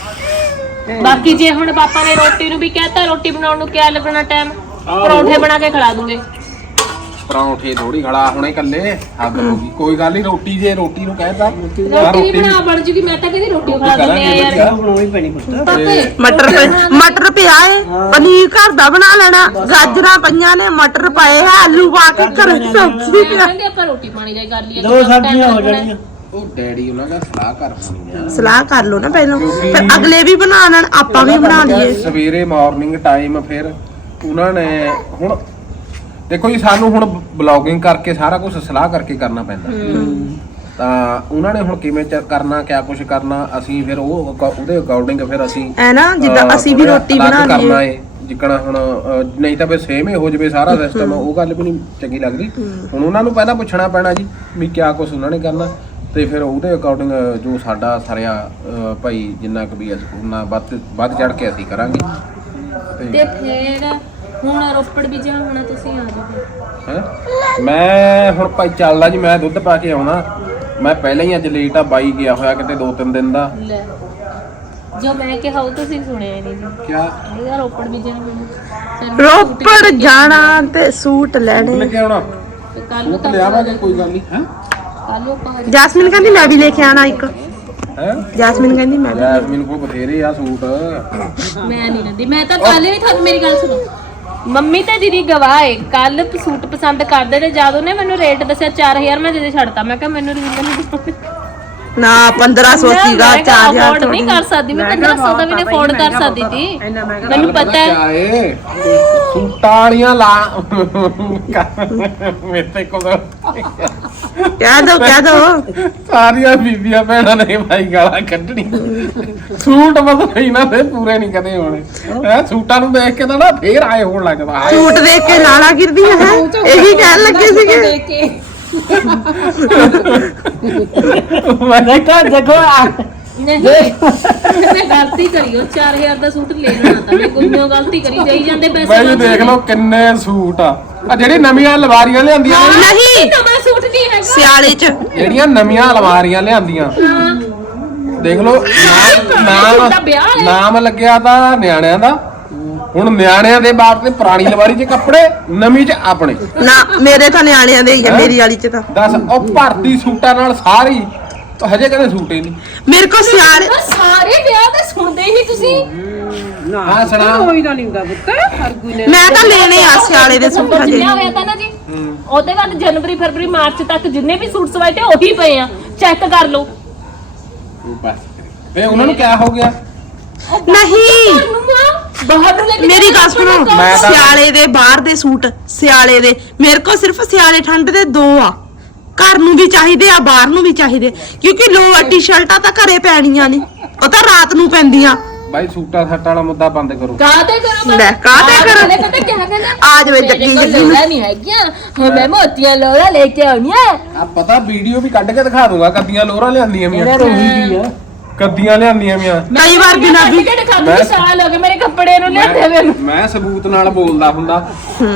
B: ਲਿਆ ਬਾਕੀ ਜੇ ਹੁਣ ਪਾਪਾ ਨੇ ਰੋਟੀ ਨੂੰ ਵੀ ਕਹਿਤਾ ਰੋਟੀ ਬਣਾਉਣ ਨੂੰ ਕਿਆ ਲੱਗਣਾ ਟਾਈਮ ਪਰੌਂਠੇ ਬਣਾ ਕੇ ਖਿਲਾ ਦੂੰਗੇ
D: ਪਰੌਂਠੇ ਥੋੜੀ ਖੜਾ ਹੁਣੇ ਕੱਲੇ ਹੱਦ ਹੋ ਗਈ ਕੋਈ ਗੱਲ ਨਹੀਂ ਰੋਟੀ ਜੇ ਰੋਟੀ ਨੂੰ ਕਹਿਤਾ
B: ਰੋਟੀ ਵੀ ਬਣਾ ਬਣ ਜੂਗੀ ਮੈਂ ਤਾਂ ਕਹਿੰਦੀ ਰੋਟੀ ਖਿਲਾ ਦਿੰਦੇ ਆ ਯਾਰ
E: ਚਾਹ ਬਣਾਉਣੀ ਪੈਣੀ ਪੁੱਤ
B: ਪਾਪੇ
C: ਮਟਰ ਪਏ- ਮਟਰ ਪਿਆ ਏ ਪਨੀਰ ਘਰ ਦਾ ਬਣਾ ਲੈਣਾ ਗਾਜਰਾਂ ਪਈਆਂ ਨੇ ਮਟਰ ਪਏ ਹੈ ਆਲੂ ਪਾ ਕੇ ਘਰ ਸਬਜ਼ੀ
B: ਮੈਂ
C: ਪਿਆ
B: ਕਹਿੰਦੀ ਆਪਾਂ ਰੋਟੀ ਪਾਣੀ ਦਾ ਹੀ ਕਰ ਲਈਏ
E: ਦੋ ਸਬਜ਼ੀਆਂ ਹੋ ਜਾਣੀਆਂ
D: ਉਹ ਡੈਡੀ ਉਹਨਾਂ ਦਾ ਸਲਾਹ ਕਰ ਹੋਣੀ ਆ
C: ਸਲਾਹ ਕਰ ਲਓ ਨਾ ਪਹਿਲਾਂ ਫਿਰ ਅਗਲੇ ਵੀ ਬਣਾ ਲੈਣ ਆਪਾਂ ਵੀ ਬਣਾ ਲਈਏ
D: ਸਵੇਰੇ ਮਾਰਨਿੰਗ ਟਾਈਮ ਫਿਰ ਉਹਨਾਂ ਨੇ ਹੁਣ ਦੇਖੋ ਜੀ ਸਾਨੂੰ ਹੁਣ ਬਲੌਗਿੰਗ ਕਰਕੇ ਸਾਰਾ ਕੁਝ ਸਲਾਹ ਕਰਕੇ ਕਰਨਾ ਪੈਂਦਾ ਤਾਂ ਉਹਨਾਂ ਨੇ ਹੁਣ ਕਿਵੇਂ ਚ- ਕਰਨਾ ਕਿਆ ਕੁਝ ਕਰਨਾ ਅਸੀਂ ਫਿਰ ਉਹ ਅਕਾ- ਉਹਦੇ ਅਕੋਰਡਿੰਗ ਫਿਰ ਅਸੀਂ
C: ਐ ਨਾ ਜਿੱਦਾਂ
D: ਅਹ,
C: ਅਸੀਂ ਵੀ
D: ਥੋੜ੍ਹਾ
C: ਰੋਟੀ
D: ਅਲੱਗ
C: ਬਣਾ
D: ਕਰਨਾ
C: ਲਈਏ
D: ਏ ਜਿੱਕਣਾ ਹੁਣ ਅਹ, ਨਹੀਂ ਤਾਂ ਫਿਰ ਸੇਮ ਹੀ ਹੋ ਜਵੇ ਸਾਰਾ ਸਿਸਟਮ ਉਹ ਗੱਲ ਵੀ ਨਹੀਂ ਚੰਗੀ ਲੱਗਦੀ ਹੁਣ ਉਹਨਾਂ ਨੂੰ ਪਹਿਲਾਂ ਪੁੱਛਣਾ ਪੈਣਾ ਜੀ ਵੀ ਕਿਆ ਕੁਝ ਉਹਨਾਂ ਨੇ ਕਰਨਾ ਤੇ ਫਿਰ ਉਹਦੇ ਅਕੋਰਡਿੰਗ ਜੋ ਸਾਡਾ ਸਰਿਆ ਅਹ, ਭਾਈ ਜਿੰਨਾ ਕੁ ਵੀ ਅਸੀਂ ਉਹਨਾਂ ਵੱਧ ਵੱਧ ਚੜ ਕੇ ਅਸੀਂ ਕਰਾਂਗੇ
B: ਤੇ ਫੇਰ ਹੁਣ ਰੋਪੜ ਵੀ ਜਾ ਹੋਣਾ ਤੁਸੀਂ ਆ ਜਾਓ
D: ਹੈਂ? ਮੈਂ ਹੁਣ ਭਾਈ ਚੱਲਦਾ ਜੀ, ਮੈਂ ਦੁੱਧ ਪਾ ਕੇ ਆਉਣਾ। ਮੈਂ ਪਹਿਲਾਂ ਹੀ ਅੱਜ ਲੇਟ ਆ, ਬਾਈ ਗਿਆ ਹੋਇਆ ਕਿਤੇ ਦੋ ਤਿੰਨ ਦਿਨ ਦਾ।
B: ਲੈ ਜੋ ਮੈਂ ਕਿਹਾ ਉਹ ਤੁਸੀਂ ਸੁਣਿਆ ਹੀ ਨਹੀਂ ਜੀ।
D: ਕਿਆ
B: ਇਹਦਾ ਰੋਪੜ ਵੀ ਜਾਣਾ ਮੈਨੂੰ
C: ਰੋਪੜ ਜਾਣਾ ਤੇ ਸੂਟ ਲੈਣੇ।
D: ਲੈ ਕੇ ਆਉਣਾ,
B: ਕੱਲ ਨੂੰ
D: ਸੂਟ ਲਿਆਵਾਂਗੇ, ਕੋਈ ਗੱਲ ਨਹੀਂ। ਹੈ
B: ਕੱਲ ਨੂੰ ਆਪਾਂ
C: ਜੈਸਮੀਨ ਕਹਿੰਦੀ ਮੈਂ ਵੀ ਲੈ ਕੇ ਆਣਾ ਇੱਕ।
D: ਹੈ
C: ਜੈਸਮੀਨ ਕਹਿੰਦੀ ਮੈਂ ਵੀ
D: ਜੈਸਮੀਨ ਕੋਲ ਬਥੇਰੇ ਆ ਸੂਟ।
B: ਮੈਂ ਨਹੀਂ ਲੈਂਦੀ। ਮੈਂ ਤਾਂ ਕੱਲ ਵੀ ਤੁਹਾਨੂੰ ਮੇਰੀ ਗੱਲ ਸੁਣੋ, ਮੰਮੀ ਤੇ ਦੀਦੀ ਗਵਾਹ ਏ। ਕੱਲ ਸੂਟ ਪਸੰਦ ਕਰਦੇ ਤੇ ਜਦੋਂ ਨੇ ਮੈਨੂੰ ਰੇਟ ਦੱਸਿਆ ਚਾਰ ਹਜ਼ਾਰ ਮੈਂ ਜਦੇ ਛੱਡਤਾ। ਮੈਂ ਕਿਹਾ ਮੈਨੂੰ ਰੀਜ਼ਨ ਨਹੀਂ
C: ਨਾ ਪੰਦਰਾਂ ਸੌ ਸੀਗਾ, ਚਾਰ ਹਜ਼ਾਰ
B: ਅਫੋਰਡ ਨਹੀਂ ਕਰ ਸਕਦੀ ਮੈਂ। ਪੰਦਰਾਂ ਸੌ ਦਾ ਵੀ ਨਹੀਂ ਅਫੋਰਡ ਕਰ ਸਕਦੀ ਸੀ। ਮੈਨੂੰ ਪਤਾ ਹੈ
D: ਕਿਆ ਏ ਸੂਟਾਂ ਵਾਲੀਆਂ ਲਾ ਮੇਰੇ ਤੇ ਕੋਲ
C: ਕਹਿ ਦੋ ਕਹਿ ਦੋ।
D: ਸਾਰੀਆਂ ਬੀਬੀਆਂ ਭੈਣਾਂ ਨੇ ਭਾਈ ਗਾਲਾਂ ਕੱਢਣੀ। ਸੂਟ ਮਤਲਬ ਇਹਨਾਂ ਦੇ ਪੂਰੇ ਨਹੀਂ ਕਦੇ ਹੋਣੇ ਹੈ। ਸੂਟਾਂ ਨੂੰ ਦੇਖ ਕੇ ਤਾਂ ਨਾ ਫੇਰ ਆਏ ਹੋਣ ਲੱਗਦਾ। ਹਾਏ
C: ਸੂਟ ਦੇਖ ਕੇ ਲਾਲਾ ਗਿਰਦੀਆਂ ਹੈ, ਇਹੀ ਕਹਿਣ ਲੱਗੇ ਸੀਗੇ।
B: ਦੇਖ ਕੇ
E: ਦੇਖੋ ਦੇਖੋ ਆ
B: ਨਹੀਂ ਮੈਂ ਗਲਤੀ ਕਰੀ। ਉਹ ਚਾਰ ਹਜ਼ਾਰ ਦਾ ਸੂਟ ਲੈ ਲੈਣਾ ਤਾਂ ਮੈਂ ਕੋਈ ਗਲਤੀ ਕਰੀ ਜਾਈ ਜਾਂਦੇ ਪੈਸੇ।
D: ਭਾਈ ਦੇਖ ਲਓ ਕਿੰਨੇ ਸੂਟ ਆ। ਆ ਜਿਹੜੀ ਨਵੀਆਂ ਅਲਮਾਰੀਆਂ ਲਿਆਂਦੀਆਂ ਨੇ,
C: ਨਹੀਂ
B: ਨਵਾਂ ਸੂਟ ਨਹੀਂ ਹੈਗਾ
C: ਸਿਆਲੇ ਚ
D: ਜਿਹੜੀਆਂ ਨਵੀਆਂ ਅਲਮਾਰੀਆਂ ਲਿਆਂਦੀਆਂ ਦੇਖ ਲਓ ਨਾਮ ਨਾਮ ਨਾਮ ਲੱਗਿਆ ਤਾਂ ਨਿਆਣਿਆਂ ਦਾ। ਹੁਣ ਨਿਆਣਿਆਂ ਦੇ ਬਾਪ ਤੇ ਪੁਰਾਣੀ ਅਲਮਾਰੀ 'ਚ ਕੱਪੜੇ, ਨਵੀਂ 'ਚ ਆਪਣੇ।
C: ਨਾ ਮੇਰੇ ਤਾਂ ਨਿਆਣਿਆਂ ਦੇ ਹੀ ਆ, ਮੇਰੀ ਵਾਲੀ ਚ ਤਾਂ
D: ਦੱਸ ਉਹ ਭਰਤੀ ਸੂਟਾਂ ਨਾਲ ਸਾਰੀ ਹਜੇ ਕਹਿੰਦੇ ਸੂਟ ਹੀ ਨਹੀਂ।
C: ਮੇਰੇ ਕੋ ਸਿਆਲੇ
B: ਸਾਰੇ ਵਿਆਹ ਤੇ ਸੁਣਦੇ ਹੀ ਤੁਸੀਂ।
D: ਹਾਂ ਸੁਣਾ।
A: ਕੋਈ ਨਾ ਨਹੀਂ ਹੁੰਦਾ ਪੁੱਤ ਹਰਗੂ ਨੇ
C: ਮੈਂ ਤਾਂ ਲੈਣੇ ਆ ਸਿਆਲੇ ਦੇ ਸੂਟ ਹਜੇ।
B: ਜਿੰਨਾ ਹੋਇਆ ਤਾਂ ਨਾ ਜੀ ਉਹਦੇ ਬਾਅਦ ਜਨਵਰੀ ਫਰਵਰੀ ਮਾਰਚ ਤੱਕ ਜਿੰਨੇ ਵੀ ਸੂਟ ਸਵਾਏ ਤੇ ਉਹੀ ਪਏ ਆ। ਚੈੱਕ ਕਰ ਲਓ।
D: ਬਸ ਫੇ ਉਹਨਾਂ ਨੂੰ ਕਿਆ ਹੋ ਗਿਆ?
C: ਨਹੀਂ
B: ਬਾਹਰ ਨੂੰ ਲੈ ਕੇ
C: ਮੇਰੀ ਗੱਲ ਸੁਣੋ,
D: ਮੈਂ ਤਾਂ-
C: ਸਿਆਲੇ ਦੇ ਬਾਹਰ ਦੇ ਸੂਟ ਸਿਆਲੇ ਦੇ ਮੇਰੇ ਕੋ ਸਿਰਫ ਸਿਆਲੇ ਠੰਡ ਦੇ ਦੋ ਆ। ਘਰ ਨੂੰ ਵੀ ਚਾਹੀਦੇ ਆ, ਬਾਹਰ ਨੂੰ ਵੀ ਚਾਹੀਦੇ, ਕਿਉਂਕਿ ਲੋਅਰ ਟੀ-ਸ਼ਰਟਾਂ ਤਾਂ ਘਰੇ ਪੈਣੀਆਂ ਨੇ, ਉਹ ਤਾਂ ਰਾਤ ਨੂੰ ਪੈਂਦੀਆਂ।
D: ਬਾਈ ਸੂਟਾਂ ਸੱਟਾਂ ਵਾਲਾ ਮੁੱਦਾ ਬੰਦ ਕਰੋ।
B: ਕਾਹਤੇ ਕਰੋ
C: ਲੈ, ਕਾਹਤੇ ਕਰੋ?
B: ਉਹਨੇ ਪਤਾ ਕਿਆ ਕਹਿੰਦਾ
C: ਆ ਜਾਵੇ ਜੱਗੀ ਜੱਗੀ ਨੂੰ।
B: ਨਹੀਂ ਹੈਗੀਆਂ ਹੁਣ ਮੈਂ ਮੋਤੀਆਂ ਲੋਰਾ ਲੈ ਕੇ ਆਉਣੀਆਂ।
D: ਆ ਪਤਾ ਵੀਡੀਓ ਵੀ ਕੱਢ ਕੇ ਦਿਖਾ ਦੂੰਗਾ। ਕੱਦੀਆਂ ਲੋਰਾਂ ਲਿਆਂਦੀਆਂ ਮੀਆਂ, ਕੱਦੀਆਂ ਲਿਆਂਦੀਆਂ ਮੀਆਂ।
C: ਕਈ ਵਾਰ ਬਿਨਾਂ ਵੀ
B: ਕਿਹੜੇ ਖਾਂਦੀ ਸਾਲ ਹੋ ਗਏ ਮੇਰੇ ਕੱਪੜੇ ਨੂੰ ਲਿਆਂਦੇ ਮੈਨੂੰ।
D: ਮੈਂ ਸਬੂਤ ਨਾਲ ਬੋਲਦਾ ਹੁੰਦਾ।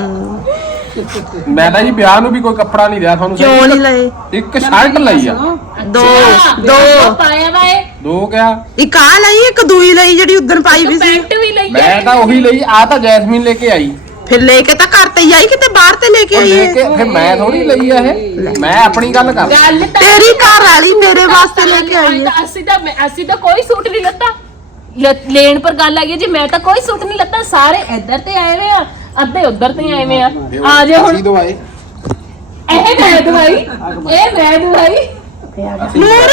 D: ਮੈਂ ਤਾਂ ਜੀ ਵਿਆਹ ਨੂੰ ਵੀ ਕੋਈ ਕੱਪੜਾ ਨਹੀਂ ਲਿਆ ਤੁਹਾਨੂੰ।
C: ਕਿਉਂ ਨਹੀਂ ਲਏ?
D: ਇੱਕ ਸ਼ਰਟ ਲਈ ਆ।
C: ਦੋ
B: ਅੱਛਾ,
C: ਦੋ
B: ਪਾਇਆ ਵਾ ਇਹ
D: ਦੋ ਕਿਆ
C: ਇੱਕ ਆ ਲਈ, ਇੱਕ ਦੂਈ ਲਈ ਜਿਹੜੀ ਉਦਣ ਪਾਈ ਵੀ ਸੀ।
B: ਪੈਂਟ ਵੀ ਲਈ
D: ਮੈਂ ਤਾਂ ਉਹੀ ਲਈ। ਆ ਤਾਂ ਜੈਸਮੀਨ ਲੈ ਕੇ ਆਈ।
C: ਫਿਰ ਲੈ ਕੇ ਤਾਂ ਘਰ ਤੇ ਹੀ ਆਈ, ਕਿਤੇ ਬਾਹਰ ਤੇ ਲੈ ਕੇ
D: ਉਹ
C: ਆਈ
D: ਲੈ
C: ਹੈ।
D: ਕੇ ਫਿਰ ਮੈਂ ਥੋੜੀ ਲਈ ਆ ਇਹ। ਮੈਂ ਆਪਣੀ ਗੱਲ ਕਰਦਾ।
B: ਗੱਲ ਤਾਂ
C: ਤੇਰੀ ਘਰ ਵਾਲੀ ਮੇਰੇ ਵਾਸਤੇ ਲੈ ਕੇ ਆਈ ਹੈ।
B: ਅਸੀਂ ਤਾਂ ਅਸੀਂ ਤਾਂ ਕੋਈ ਸੂਟ ਨਹੀਂ ਲੱਤਾ। ਲ- ਲੈਣ ਪਰ ਗੱਲ ਆ ਗਈ ਜੀ। ਮੈਂ ਤਾਂ ਕੋਈ ਸੂਟ ਨਹੀਂ ਲੱਤਾ। ਸਾਰੇ ਇੱਧਰ ਤੇ ਆਏ ਵੇ ਆ, ਅੱਧੇ ਉੱਧਰ ਤੇ ਆਏ ਵੇ ਆ। ਆ ਜਾ ਹੁਣ।
D: ਅਸੀਂ ਦਵਾਏ
B: ਇਹ ਮੈਂ ਦਵਾਈ, ਇਹ ਮੈਂ ਦਵਾਈ।
C: ਨੂਰ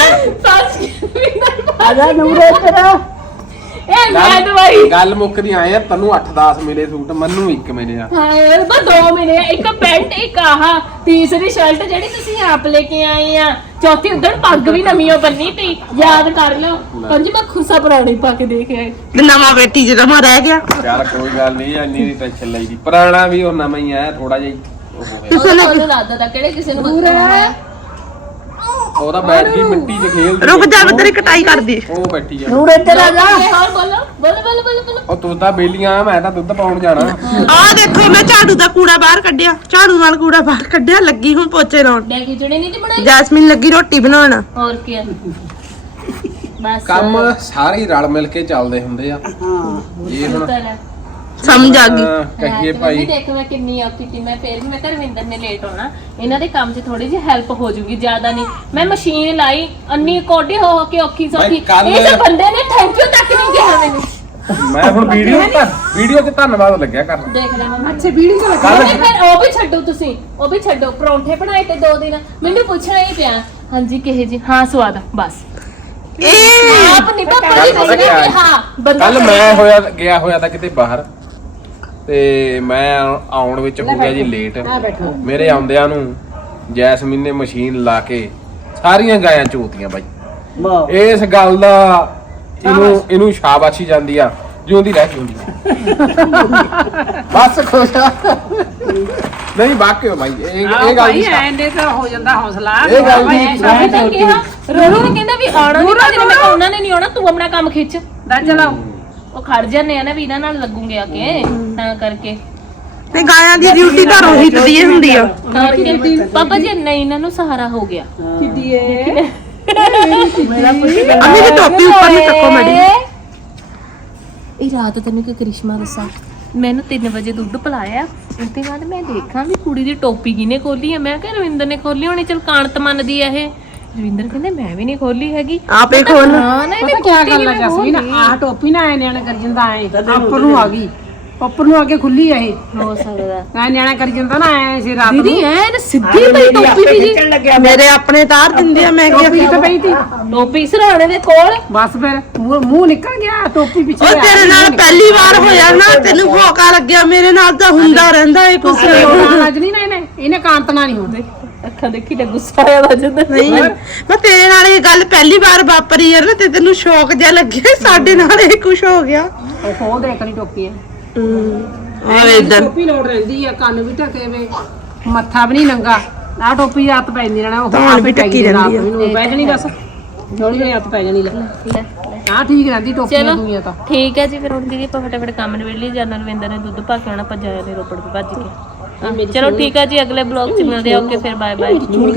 B: ਆਜਾ ਨੂਰੇ ਤੇਰਾ। ਇਹ ਮੈਂ ਦਵਾਈ।
D: ਗੱਲ ਮੁੱਕਦੀ ਆਏ ਆ। ਤੈਨੂੰ ਅੱਠ ਦਸ ਮਿਲੇ ਸੂਟ, ਮੈਨੂੰ ਇੱਕ ਮਿਲਿਆ।
B: ਹਾਂ ਯਾਰ ਬਸ ਦੋ ਮਿਲੇ। ਇੱਕ ਪੈਂਟ, ਇੱਕ ਆਹ ਤੀਸਰੀ ਸ਼ਰਟ ਜਿਹੜੀ ਤੁਸੀਂ ਆਪ ਲੈ ਕੇ ਆਏ ਆ। ਚੌਥੀ ਉਧਰ ਪੱਗ ਵੀ ਨਵੀਂ ਓ ਬੰਨੀ ਤੀ, ਯਾਦ ਕਰ ਲਓ। ਪੰਜਵਾਂ ਖੁੱਸਾ ਪੁਰਾਣੀ ਪਾ ਕੇ ਦੇਖ ਆਏ।
C: ਨਵਾਂ ਬੇਟੀ ਜਿਹੜਾ ਮਾ ਰਹਿ ਗਿਆ।
D: ਯਾਰ ਕੋਈ ਗੱਲ ਨਹੀਂ, ਇੰਨੀ ਦੀ ਟੈਨਸ਼ਨ ਲਈ ਦੀ। ਪੁਰਾਣਾ ਵੀ ਉਹ ਨਵਾਂ ਹੀ ਆਇਆ ਥੋੜਾ ਜਿਹਾ ਹੀ। ਉਹ ਹੋਇਆ।
B: ਤੁਹਾਨੂੰ ਲੱਗਦਾ ਤਾਂ ਕਿਹੜੇ ਕਿਸੇ ਨੂੰ ਪਤਾ
D: ਉਹਦਾ ਬੈਠ ਗਈ ਮਿੱਟੀ 'ਚ ਖੇਲਦੀ।
C: ਰੁਕ ਜਾ, ਮੈਂ ਤੇਰੀ ਕਟਾਈ ਕਰਦੀ।
D: ਉਹ ਬੈਠੀ ਆ।
B: ਨੂਰੇ ਤੇਰਾ ਜਾ। ਹੋਰ ਬੋਲੋ ਬੋਲੋ ਬੋਲੋ ਬੋਲੋ ਬੋਲੋ।
D: ਉਹ ਤੂੰ ਤਾਂ ਬੇਲੀਆਂ, ਮੈਂ ਤਾਂ ਦੁੱਧ ਪਾਉਣ ਜਾਣਾ।
C: ਆਹ ਦੇਖੋ, ਮੈਂ ਝਾੜੂ ਦਾ ਕੂੜਾ ਬਾਹਰ ਕੱਢਿਆ, ਝਾੜੂ ਨਾਲ ਕੂੜਾ ਬਾਹਰ ਕੱਢਿਆ, ਲੱਗੀ ਹੁਣ ਪੋਚੇ ਲਾਉਣ।
B: ਮੈਂ ਖਿਚੜੀ ਨਹੀਂ ਦੀ ਬਣਾਈ।
C: ਜੈਸਮੀਨ ਲੱਗੀ ਰੋਟੀ ਬਣਾਉਣ।
B: ਹੋਰ ਕੀ ਆ? ਬਸ
D: ਕੰਮ ਸਾਰੇ ਹੀ ਰਲ ਮਿਲ ਕੇ ਚੱਲਦੇ ਹੁੰਦੇ ਆ। ਇਹ ਹੁਣ
C: ਸਮਝ ਆ ਗਈ।
D: ਹਾਂ, ਕਹੀਏ ਭਾਈ
B: ਦੇਖ ਮੈਂ ਕਿੰਨੀ ਔਖੀ ਸੀ। ਮੈਂ ਫੇਰ ਵੀ ਮੈਂ ਕਿਹਾ ਰਵਿੰਦਰ ਨੇ ਲੇਟ ਹੋਣਾ, ਇਹਨਾਂ ਦੇ ਕੰਮ 'ਚ ਥੋੜੀ ਜਿਹੀ ਹੈਲਪ ਹੋ ਜੂਗੀ, ਜ਼ਿਆਦਾ ਨਹੀਂ। ਮੈਂ ਮਸ਼ੀਨ ਲਾਈ, ਅੰਨੀ ਕੋਡੀ ਹੋ ਹੋ ਕੇ ਔਖੀ ਸੌਖੀ।
D: ਭਾਈ, ਕੱਲ੍ਹ-
B: ਇਸ ਬੰਦੇ ਨੇ ਥੈਂਕ ਯੂ ਤੱਕ ਨਹੀਂ ਕਿਹਾ ਮੈਨੂੰ।
D: ਮੈਂ ਹੁਣ ਵੀਡੀਓ ਤਾਂ ਵੀਡੀਓ 'ਚ ਧੰਨਵਾਦ ਲੱਗਿਆ ਕਰਨ।
B: ਦੇਖ ਲੈ ਮੰਮਾ।
A: ਅੱਛੇ ਵੀਡੀਓ ਚ
D: ਕੱਲ੍ਹ-
B: ਨਹੀਂ, ਫਿਰ ਉਹ ਵੀ ਛੱਡੋ ਤੁਸੀਂ, ਉਹ ਵੀ ਛੱਡੋ। ਪਰੌਂਠੇ ਬਣਾਏ ਤੇ ਦੋ ਦਿਨ ਮੈਨੂੰ ਪੁੱਛਣਾ ਹੀ ਪਿਆ, ਹਾਂਜੀ ਕਿਹੇ ਜੀ? ਹਾਂ ਸਵਾਦ ਆ, ਬਸ।
C: ਇਹ
B: ਆਪ ਨਹੀਂ ਪਾਪਾ
D: ਕੱਲ੍ਹ
B: ਜੀ
D: ਪਤਾ
B: ਕਹਿੰਦੇ
D: ਕਿਆ
B: ਕਿ ਹਾਂ ਬੰਦਾ
D: ਕੱਲ ਮੈਂ ਹੋਇਆ ਗਿਆ ਹੋਇਆ ਤਾਂ ਕਿਤੇ ਬਾਹਰ, ਤੇ ਮੈਂ ਆਉਣ ਵਿੱਚ ਹੋ ਗਿਆ ਜੀ ਲੇਟ। ਮੇਰੇ ਆਉਂਦਿਆਂ ਨੂੰ ਜੈਸਮੀਨ ਨੇ ਮਸ਼ੀਨ ਲਾ ਕੇ ਸਾਰੀਆਂ ਗਾਇਆਂ ਚੋਤੀਆਂ ਬਾਈ।
E: ਵਾਹ
D: ਇਸ ਗੱਲ ਦਾ ਇਹਨੂੰ ਇਹਨੂੰ ਸ਼ਾਬਾਸ਼ੀ ਜਾਂਦੀ ਆ, ਜਿਉਂਦੀ ਰਹਿ ਜਿਉਂਦੀ ਬਸ ਖੁਸ਼ ਆ। ਨਹੀਂ ਵਾਕਿਓ ਬਾਈ ਇਹ ਇਹ ਗੱਲ ਦੀ ਸ਼ਾ-
A: ਐਂਡੇ ਤੇ ਹੋ ਜਾਂਦਾ ਹੌਸਲਾ।
D: ਇਹ ਗੱਲ ਦੀ
B: ਮੈਂ ਤਾਂ ਕਿਹਾ ਰੋਣੂ ਨੇ ਕਹਿੰਦਾ ਵੀ ਆਉਣਾ ਨਹੀਂ, ਭਾਜੀ ਨੇ। ਮੈਂ ਕਿਹਾ ਉਹਨਾਂ ਨੇ ਨਹੀਂ ਆਉਣਾ, ਤੂੰ ਆਪਣਾ ਕੰਮ ਖਿੱਚ।
A: ਦਾ ਚਲਾਓ
B: ਉਹ ਖੜ ਜਾਂਦੇ ਆ ਨਾ ਵੀ ਇਹਨਾਂ ਨਾਲ ਲੱਗੂਗੇ ਆ ਕੇ ਤਾਂ ਕਰਕੇ
C: ਤੇ ਗਾਇਆਂ ਦੀ ਡਿਊਟੀ ਤਾਂ ਰੋਹਿਤ ਦੀ ਹੁੰਦੀ ਆ
B: ਕਰਕੇ ਪਾਪਾ ਜੀ ਨਹੀਂ ਇਹਨਾਂ ਨੂੰ ਸਹਾਰਾ ਹੋ ਗਿਆ
C: ਅੰਮੀ ਦੀ ਟੋਪੀ ਉੱਪਰ ਨੂੰ ਚੱਕੋ ਮੈਡੀ
B: ਇਹ ਰਾਤ ਤੈਨੂੰ ਕਿ ਕਰਿਸ਼ਮਾ ਦੱਸਾਂ ਮੈਨੂੰ ਤਿੰਨ ਵਜੇ ਦੁੱਧ ਪਿਲਾਇਆ ਉਸ ਤੋਂ ਬਾਅਦ ਮੈਂ ਦੇਖਾਂ ਵੀ ਕੁੜੀ ਦੀ ਟੋਪੀ ਕਿਹਨੇ ਖੋਲੀ ਆ ਮੈਂ ਕਿਹਾ ਰਵਿੰਦਰ ਨੇ ਖੋਲੀ ਹੋਣੀ ਚਲ ਕਾਂਤ ਮੰਨਦੀ ਆ ਇਹ ਰਵਿੰਦਰ ਕਹਿੰਦੇ ਮੈਂ ਵੀ ਨਹੀਂ ਖੋਲੀ ਹੈਗੀ
C: ਆਪੇ ਖੋਲ
B: ਹਾਂ ਨਹੀਂ
A: ਪਤਾ ਕੀ ਗੱਲ ਹੈ ਜਸਮੀਨ ਆਹ ਟੋਪੀ ਨਾ ਆਏ ਨਿਆਣੇ ਕਰੀ ਜਾਂਦਾ ਐ ਉੱਪਰ ਨੂੰ ਆ ਗਈ ਉੱਪਰ ਨੂੰ ਆ ਕੇ ਖੁੱਲੀ ਆ ਇਹ
B: ਹੋ ਸਕਦਾ
A: ਐ ਨਿਆਣਾ ਕਰੀ ਜਾਂਦਾ ਨਾ ਐ ਸੀ ਰਾਤ ਨੂੰ
B: ਦੀਦੀ ਐ ਸਿੱਧੀ ਪਈ ਟੋਪੀ ਵੀ ਜੀ
C: ਮੇਰੇ ਆਪਣੇ ਤਾਰ ਦਿੰਦੇ ਆ ਮੈਂ
A: ਟੋਪੀ
C: ਕਿਹਾ
A: ਕਿੱਥੇ ਪਈ ਤੀ
B: ਟੋਪੀ ਸਰਾਣੇ ਦੇ ਕੋਲ
A: ਬਸ ਫਿਰ ਮੂੰਹ ਮੂੰਹ ਨਿਕਲ ਗਿਆ ਟੋਪੀ ਪਿੱਛੇ
C: ਉਹ ਤੇਰੇ ਨਾਲ ਪਹਿਲੀ ਵਾਰ ਹੋਇਆ ਨਾ ਤੈਨੂੰ ਭੋਕਾ ਲੱਗਿਆ ਮੇਰੇ ਨਾਲ ਤਾਂ ਹੁੰਦਾ ਰਹਿੰਦਾ ਇਹ ਕੁਛ
A: ਅੱਜ ਨਹੀਂ ਨਾ ਇਹਨੇ ਇਹਨੇ ਕਾਂਤਨਾ ਨਹੀਂ ਹੁੰਦੇ
B: ਅੱਖਾਂ ਦੇਖੀ ਤੇ ਗੁੱਸਾ ਆਇਆ ਵਜਦਾ
C: ਨਹੀਂ ਮੈਂ ਤੇਰੇ ਨਾਲ ਇਹ ਗੱਲ ਪਹਿਲੀ ਵਾਰ ਵਾਪਰੀ ਯਾਰ ਨਾ ਤੇ ਤੈਨੂੰ ਸ਼ੌਕ ਜਿਹਾ ਲੱਗਿਆ ਸਾਡੇ ਨਾਲ ਇਹ ਕੁਛ ਹੋ ਗਿਆ
A: ਉਹ ਖੋਲ ਦੇ ਕਰੀ ਟੋਪੀ ਐ
C: ਔਰ ਇਦਾਂ
A: ਟੋਪੀ ਲੋੜ ਰਹਿੰਦੀ ਆ ਕੰਨ ਵੀ ਢਕੇ ਵੇ ਮੱਥਾ ਵੀ ਨਹੀਂ ਨੰਗਾ ਆਹ ਟੋਪੀ ਦੀ ਹੱਥ ਪੈਂਦੀ ਰਹਿਣਾ ਉਹ
C: ਧੌਣ ਵੀ ਢੱਕੀ ਰਹਿੰਦੀ ਆ।
A: ਮੈਨੂੰ ਪੈ ਜਣੀ ਦੱਸ ਥੋੜੀ ਜਿਹੀ ਹੱਥ ਪੈ ਜਣੀ ਲੈ ਆਹ ਠੀਕ ਰਹਿੰਦੀ ਟੋਪੀਆਂ
B: ਚਲੋ
A: ਦੁਨੀਆ ਤਾਂ
B: ਠੀਕ ਹੈ ਜੀ ਫਿਰ ਹੁਣ ਦੀਦੀ ਆਪਾਂ ਫਟਾਫਟ ਕੰਮ ਨਿਬੇੜ ਲਈ ਜਨਰਲ ਰਵਿੰਦਰ ਨੇ ਦੁੱਧ ਪਾ ਕੇ ਆਉਣਾ ਭੱਜਿਆ ਨੇ ਰੋਪੜ ਤੋਂ ਭੱਜ ਕੇ ਹਾਂ, ਚਲੋ ਠੀਕ ਹੈ ਜੀ ਅਗਲੇ ਬਲੌਗ ਚ ਮਿਲਦੇ ਆ ਓਕੇ ਫਿਰ ਬਾਏ ਬਾਏ